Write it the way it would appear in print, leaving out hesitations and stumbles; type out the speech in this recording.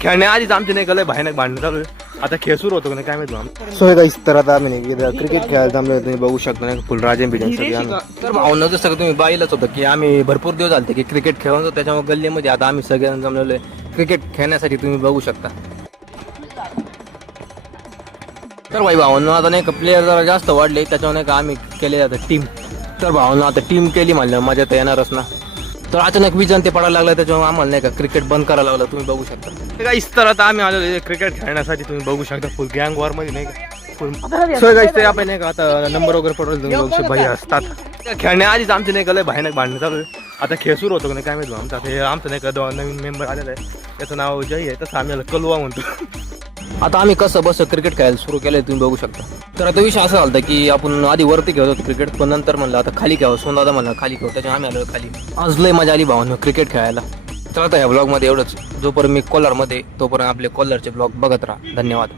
खेळण्याआधीच आमचे नाही गले भयानक भांडण चालू आहे. आता खेळ सुरू होतो का नाही काय माहिती. सो गाईस तर आता आम्ही क्रिकेट खेळायला थांबलो. तुम्ही बघू शकता नाही फुल राजन बिजन सगळे. तर भावना जसं का तुम्ही बाईलाच होतं की आम्ही भरपूर दिवस झाले की क्रिकेट खेळून त्याच्यामुळे गल्लीमध्ये आता आम्ही सगळ्यांना जमलेलो आहे क्रिकेट खेळण्यासाठी. तुम्ही बघू शकता. तर भाई भावना आता नाही का प्लेयर जरा जास्त वाढले त्याच्यामुळे नाही का आम्ही केले आता टीम. तर भावना आता टीम केली म्हणलं मजा तर येणारच ना. तर अचानक विजन ते पडायला लागलं त्याच्यामुळे आम्हाला नाही का क्रिकेट बंद करायला लागलं. तुम्ही बघू शकता गाईस. तर आता आम्ही आलेलो क्रिकेट खेळण्यासाठी. तुम्ही बघू शकता फुल गँग वॉर मध्ये नाही का फुल. सो गाईस ते आपण नाही का आता नंबर वगैरे पडवले तुम्ही बघू शकता. भाई असतात खेळण्याआधीच आमचे नाही का भयानक भांडण चालू आहे. आता खेळ सुरू होतो का नाही काय माहिती. आमचा हे आमचं नाही का नवीन मेंबर आलेला आहे त्याचं नाव जय आहे. तसं आम्ही कलवा म्हणतो. आता आम्ही कसं बस क्रिकेट खेळायला सुरू केलंय तुम्ही बघू शकता. तर आता विषय असा झाला की आपण आधी वरती खेळत होतो क्रिकेट पण नंतर म्हणलं आता खाली खेळावं. सोनदादा म्हणलं खाली खेळू त्याच्यामुळे आम्ही आलो खाली. आज लय मजा आली भावांनो क्रिकेट खेळायला. तर आता ह्या ब्लॉगमध्ये एवढंच. जोपर्यंत मी कोलारमध्ये तोपर्यंत आपले कोलारचे ब्लॉग बघत राहा. धन्यवाद.